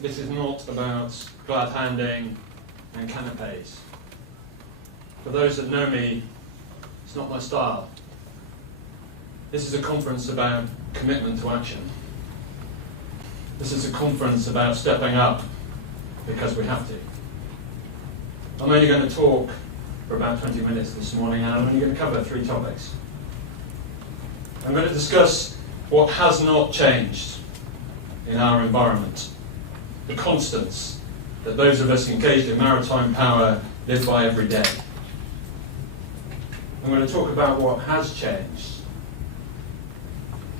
this is not about glad handing and canapes. For those that know me, it's not my style. This is a conference about commitment to action. This is a conference about stepping up because we have to. I'm only going to talk for about 20 minutes this morning, and I'm only going to cover 3 topics. I'm going to discuss what has not changed in our environment, the constants that those of us engaged in maritime power live by every day. I'm going to talk about what has changed,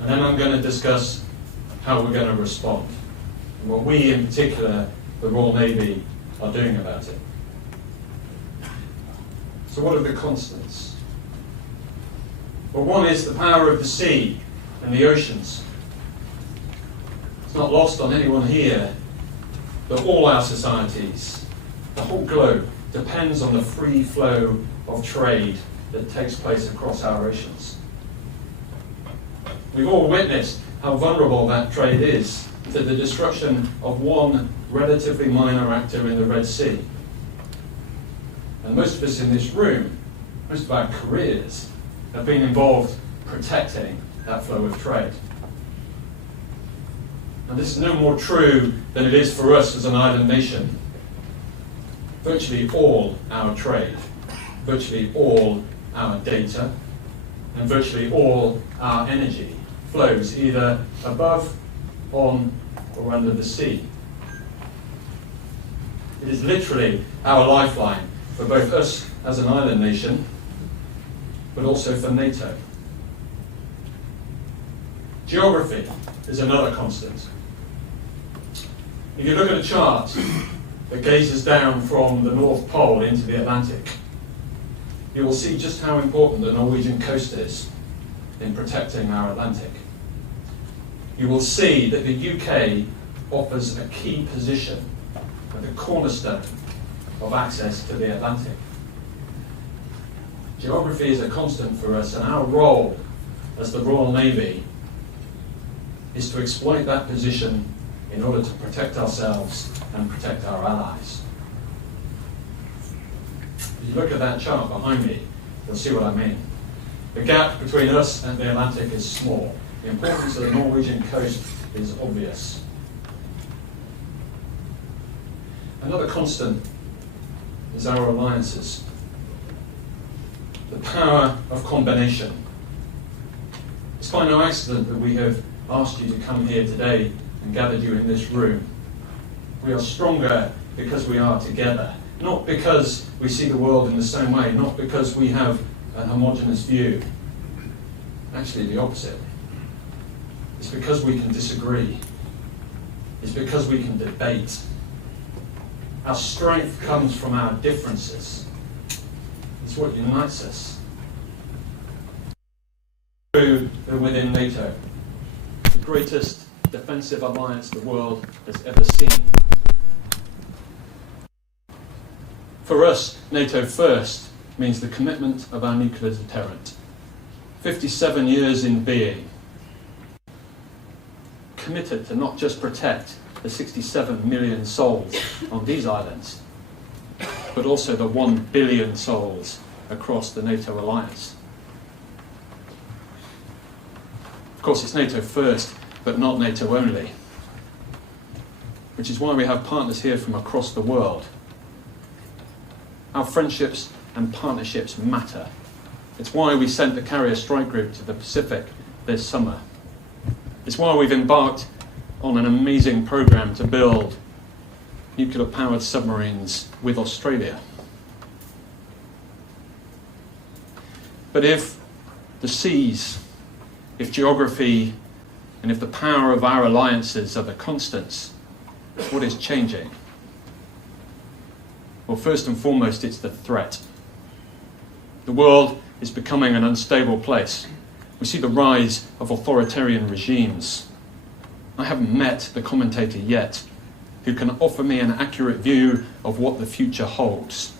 and then I'm going to discuss how we're going to respond, and what we in particular, the Royal Navy, are doing about it. So what are the constants? Well, one is the power of the sea and the oceans. It's not lost on anyone here that all our societies, the whole globe, depends on the free flow of trade that takes place across our oceans. We've all witnessed how vulnerable that trade is to the destruction of one relatively minor actor in the Red Sea. And most of us in this room, most of our careers, have been involved protecting that flow of trade. And this is no more true than it is for us as an island nation. Virtually all our trade, virtually all our data, and virtually all our energy flows either above, on, or under the sea. It is literally our lifeline for both us as an island nation, but also for NATO. Geography is another constant. If you look at a chart that gazes down from the North Pole into the Atlantic, you will see just how important the Norwegian coast is in protecting our Atlantic. You will see that the UK offers a key position at the cornerstone of access to the Atlantic. Geography is a constant for us, and our role as the Royal Navy is to exploit that position in order to protect ourselves and protect our allies. If you look at that chart behind me, you'll see what I mean. The gap between us and the Atlantic is small. The importance of the Norwegian coast is obvious. Another constant is our alliances. The power of combination. It's by no accident that we have asked you to come here today and gathered you in this room. We are stronger because we are together, not because we see the world in the same way, not because we have a homogeneous view. Actually, the opposite. It's because we can disagree. It's because we can debate. Our strength comes from our differences. It's what unites us. True within NATO, the greatest defensive alliance the world has ever seen. For us, NATO first means the commitment of our nuclear deterrent. 57 years in being, committed to not just protect the 67 million souls on these islands, but also the 1 billion souls across the NATO alliance. Of course, it's NATO first, but not NATO only, which is why we have partners here from across the world. Our friendships and partnerships matter. It's why we sent the Carrier Strike Group to the Pacific this summer. It's why we've embarked on an amazing program to build nuclear-powered submarines with Australia. But if the seas, if geography, and if the power of our alliances are the constants, what is changing? Well, first and foremost, it's the threat. The world is becoming an unstable place. We see the rise of authoritarian regimes. I haven't met the commentator yet who can offer me an accurate view of what the future holds.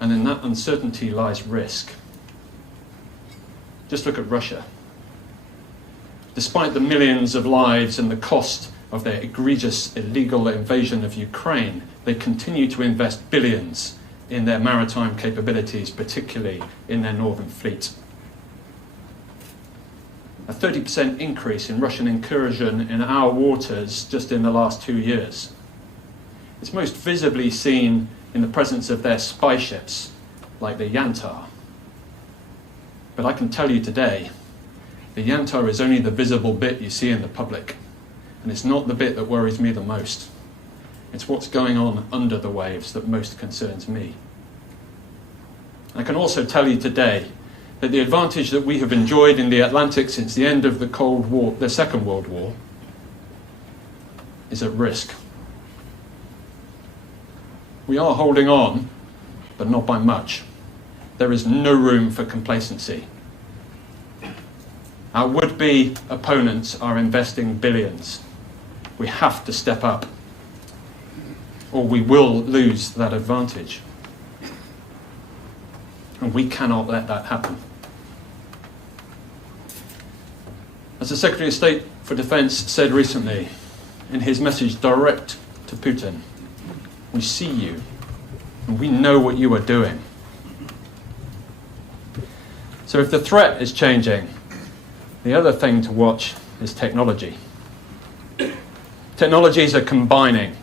And in that uncertainty lies risk. Just look at Russia. Despite the millions of lives and the cost of their egregious illegal invasion of Ukraine, they continue to invest billions in their maritime capabilities, particularly in their northern fleet. A 30% increase in Russian incursion in our waters just in the last 2 years. It's most visibly seen in the presence of their spy ships, like the Yantar. But I can tell you today, the Yantar is only the visible bit you see in the public, and it's not the bit that worries me the most. It's what's going on under the waves that most concerns me. I can also tell you today that the advantage that we have enjoyed in the Atlantic since the end of the Cold War, the Second World War, is at risk. We are holding on, but not by much. There is no room for complacency. Our would-be opponents are investing billions. We have to step up, or we will lose that advantage. And we cannot let that happen. As the Secretary of State for Defense said recently in his message direct to Putin, we see you and we know what you are doing. So if the threat is changing, the other thing to watch is technology. Technologies are combining,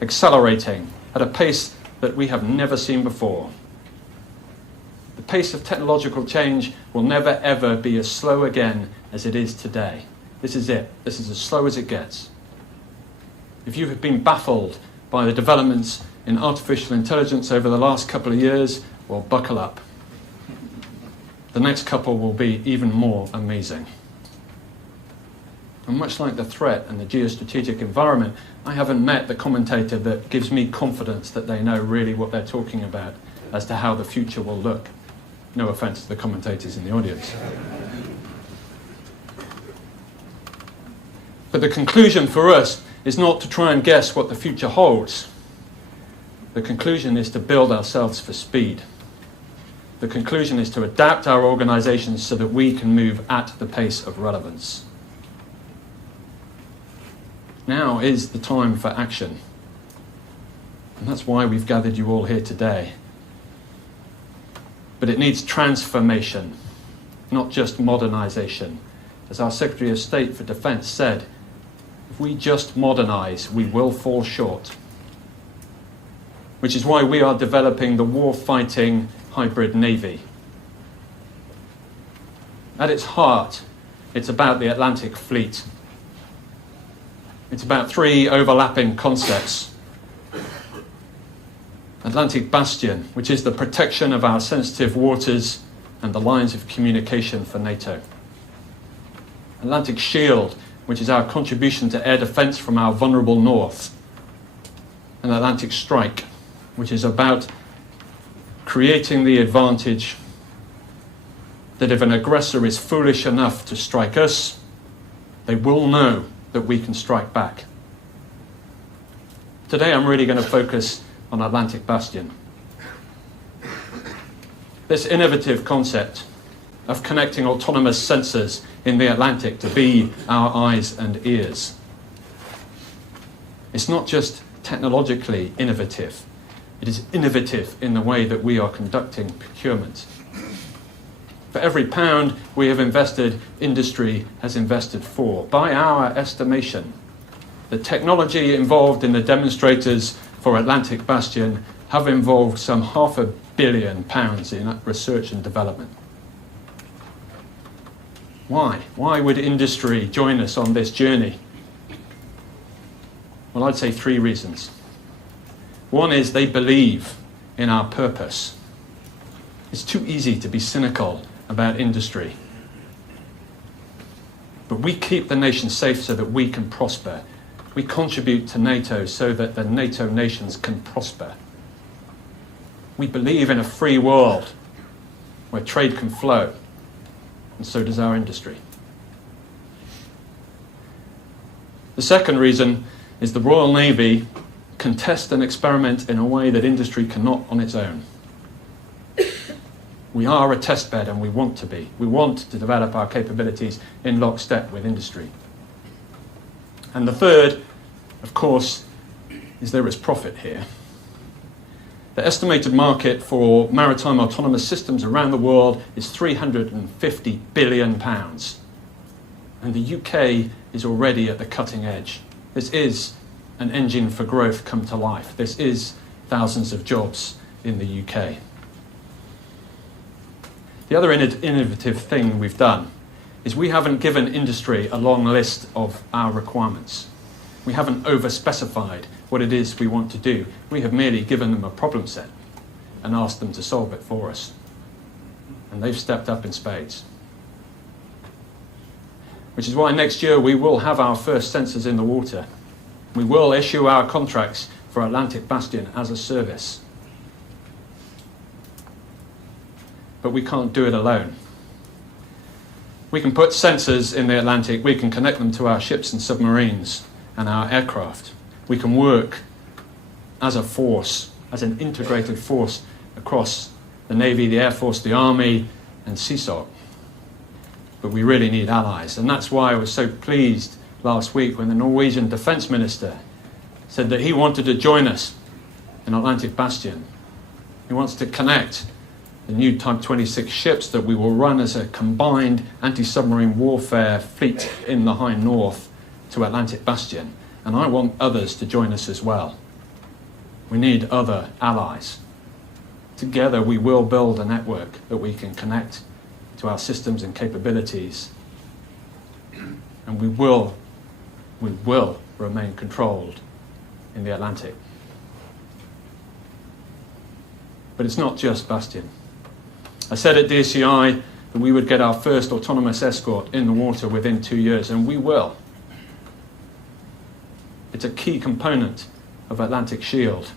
accelerating at a pace that we have never seen before. The pace of technological change will never ever be as slow again as it is today. This is it. This is as slow as it gets. If you have been baffled by the developments in artificial intelligence over the last couple of years, well, buckle up. The next couple will be even more amazing. And much like the threat and the geostrategic environment, I haven't met the commentator that gives me confidence that they know really what they're talking about as to how the future will look. No offense to the commentators in the audience. But the conclusion for us is not to try and guess what the future holds. The conclusion is to build ourselves for speed. The conclusion is to adapt our organizations so that we can move at the pace of relevance. Now is the time for action. And that's why we've gathered you all here today. But it needs transformation, not just modernization. As our Secretary of State for Defense said, if we just modernize, we will fall short. Which is why we are developing the warfighting hybrid navy. At its heart, it's about the Atlantic fleet. It's about three overlapping concepts. Atlantic Bastion, which is the protection of our sensitive waters and the lines of communication for NATO. Atlantic Shield, which is our contribution to air defence from our vulnerable north. And Atlantic Strike, which is about creating the advantage that if an aggressor is foolish enough to strike us, they will know that we can strike back. Today I'm really going to focus on Atlantic Bastion. This innovative concept of connecting autonomous sensors in the Atlantic to be our eyes and ears. It's not just technologically innovative, it is innovative in the way that we are conducting procurement. For every pound we have invested, industry has invested 4. By our estimation, the technology involved in the demonstrators for Atlantic Bastion have involved some £500 million in research and development. Why? Why would industry join us on this journey? Well, I'd say 3 reasons. One is they believe in our purpose. It's too easy to be cynical about industry. But we keep the nation safe so that we can prosper. We contribute to NATO so that the NATO nations can prosper. We believe in a free world where trade can flow, and so does our industry. The second reason is the Royal Navy can test and experiment in a way that industry cannot on its own. We are a test bed and we want to be. We want to develop our capabilities in lockstep with industry. And the third, of course, is there is profit here. The estimated market for maritime autonomous systems around the world is £350 billion. And the UK is already at the cutting edge. This is an engine for growth come to life. This is thousands of jobs in the UK. The other innovative thing we've done is we haven't given industry a long list of our requirements. We haven't over-specified what it is we want to do. We have merely given them a problem set and asked them to solve it for us. And they've stepped up in spades. Which is why next year we will have our first sensors in the water. We will issue our contracts for Atlantic Bastion as a service. But we can't do it alone. We can put sensors in the Atlantic, we can connect them to our ships and submarines and our aircraft. We can work as a force, as an integrated force across the Navy, the Air Force, the Army and CSOC. But we really need allies. And that's why I was so pleased last week when the Norwegian Defence Minister said that he wanted to join us in Atlantic Bastion. He wants to connect the new Type 26 ships that we will run as a combined anti-submarine warfare fleet in the high north to Atlantic Bastion. And I want others to join us as well. We need other allies. Together we will build a network that we can connect to our systems and capabilities. And we will remain controlled in the Atlantic. But it's not just Bastion. I said at DCI that we would get our first autonomous escort in the water within 2 years, and we will. It's a key component of Atlantic Shield,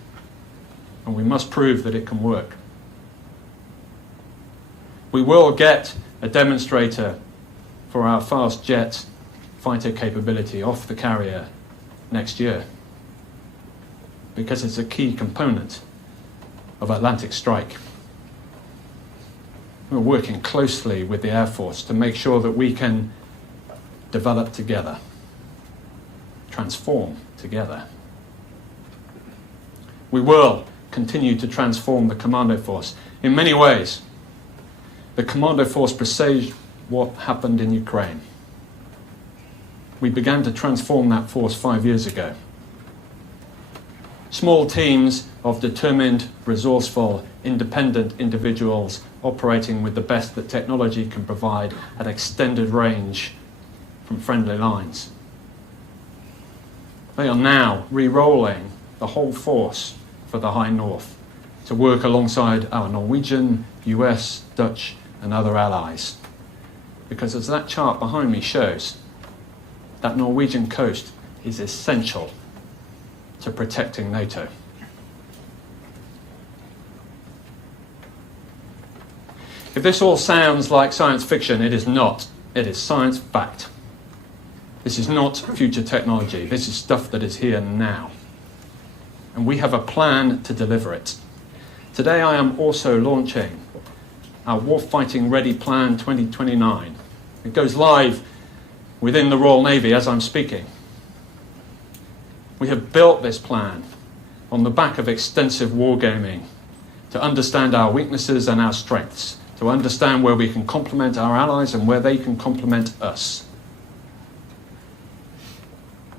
and we must prove that it can work. We will get a demonstrator for our fast jet fighter capability off the carrier next year, because it's a key component of Atlantic Strike. We're working closely with the Air Force to make sure that we can develop together, transform together. We will continue to transform the Commando Force in many ways. The Commando Force presaged what happened in Ukraine. We began to transform that force 5 years ago. Small teams of determined, resourceful, independent individuals operating with the best that technology can provide at extended range from friendly lines. They are now re-rolling the whole force for the High North to work alongside our Norwegian, US, Dutch and other allies. Because as that chart behind me shows, that Norwegian coast is essential to protecting NATO. If this all sounds like science fiction, it is not. It is science fact. This is not future technology. This is stuff that is here now. And we have a plan to deliver it. Today I am also launching our Warfighting Ready Plan 2029. It goes live within the Royal Navy as I'm speaking. We have built this plan on the back of extensive wargaming to understand our weaknesses and our strengths, to understand where we can complement our allies and where they can complement us.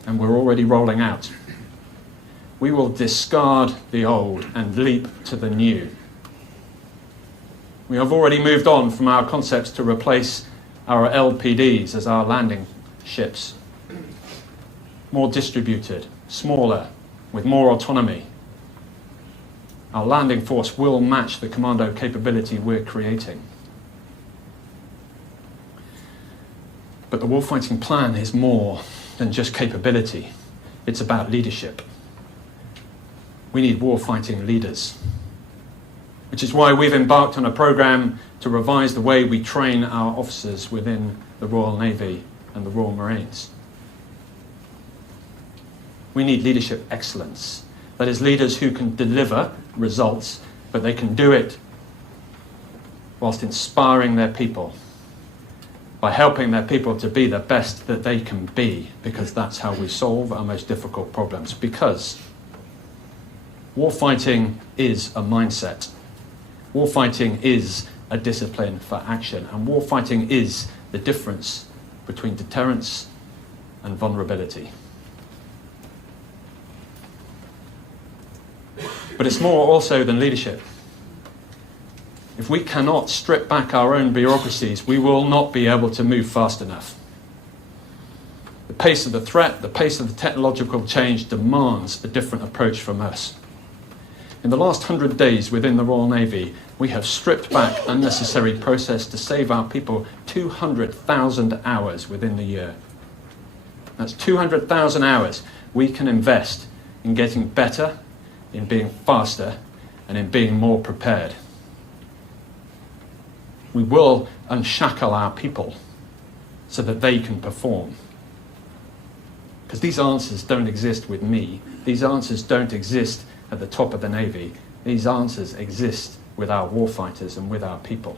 And we're already rolling out. We will discard the old and leap to the new. We have already moved on from our concepts to replace our LPDs as our landing ships. More distributed, smaller, with more autonomy. Our landing force will match the commando capability we're creating. But the warfighting plan is more than just capability. It's about leadership. We need warfighting leaders. Which is why we've embarked on a program to revise the way we train our officers within the Royal Navy and the Royal Marines. We need leadership excellence. That is, leaders who can deliver results, but they can do it whilst inspiring their people by helping their people to be the best that they can be, because that's how we solve our most difficult problems. Because warfighting is a mindset. Warfighting is a discipline for action, and warfighting is the difference between deterrence and vulnerability. But it's more also than leadership. If we cannot strip back our own bureaucracies, we will not be able to move fast enough. The pace of the threat, the pace of the technological change demands a different approach from us. In the last 100 days within the Royal Navy, we have stripped back unnecessary process to save our people 200,000 hours within the year. That's 200,000 hours we can invest in getting better, in being faster, and in being more prepared. We will unshackle our people so that they can perform. Because these answers don't exist with me. These answers don't exist at the top of the Navy. These answers exist with our warfighters and with our people.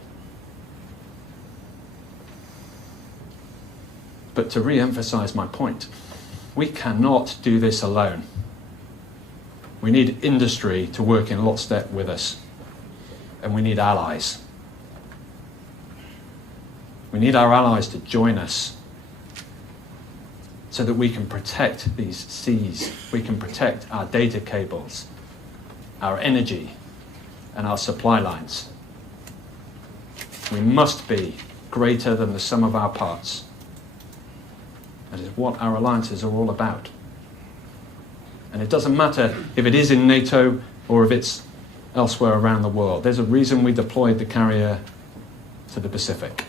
But to re-emphasize my point, we cannot do this alone. We need industry to work in lockstep with us, and we need allies. We need our allies to join us so that we can protect these seas, we can protect our data cables, our energy, and our supply lines. We must be greater than the sum of our parts. That is what our alliances are all about. And it doesn't matter if it is in NATO or if it's elsewhere around the world. There's a reason we deployed the carrier to the Pacific.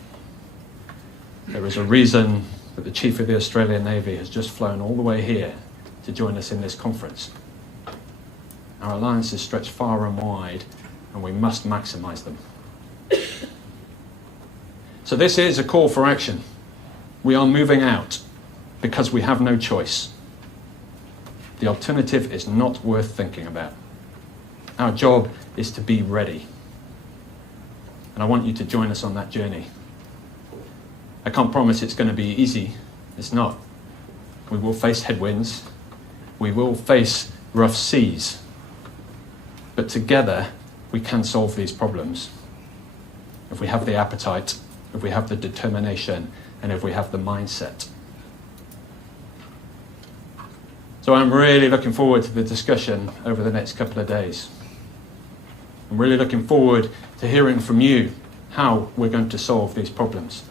There is a reason that the Chief of the Australian Navy has just flown all the way here to join us in this conference. Our alliances stretch far and wide, and we must maximise them. So this is a call for action. We are moving out because we have no choice. The alternative is not worth thinking about. Our job is to be ready. And I want you to join us on that journey. I can't promise it's going to be easy. It's not. We will face headwinds. We will face rough seas. But together, we can solve these problems. If we have the appetite, if we have the determination, and if we have the mindset. So I'm really looking forward to the discussion over the next couple of days. I'm really looking forward to hearing from you how we're going to solve these problems.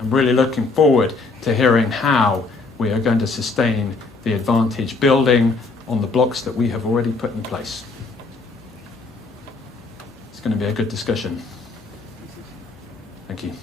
I'm really looking forward to hearing how we are going to sustain the advantage, building on the blocks that we have already put in place. It's going to be a good discussion. Thank you.